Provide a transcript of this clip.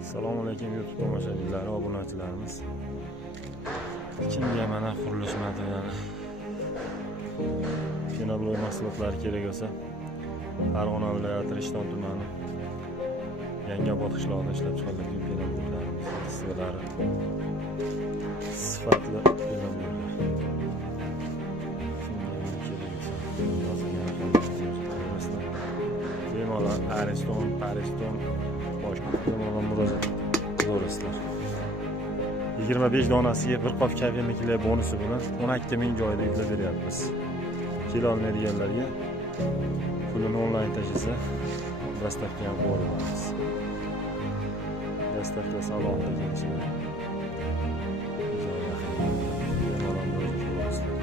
Assalomu alaykum YouTube tomoshabinlari, obunachilarimiz. Kimga mana qurilish materiali, Penobloy mahsulotlari kerak bo'lsa, Farg'ona viloyati Rishton tumani Yangiobod qishlog'ida ishlab chiqarilgan penobloylarimiz sifatli penobloylar. Bemalol Ariston, boshqa bemalol murojaat qilaverasizlar. 25 donasiga bir qop kafeniklar bonusi bilan 12 ming joyda yuklab beryapmiz. Kela olmaydiganlarga pulini onlayn tashlasa, dastavka ham qo'yamiz. Dastavka salonda kelishlar. Bemalol murojaat qilaverasizlar.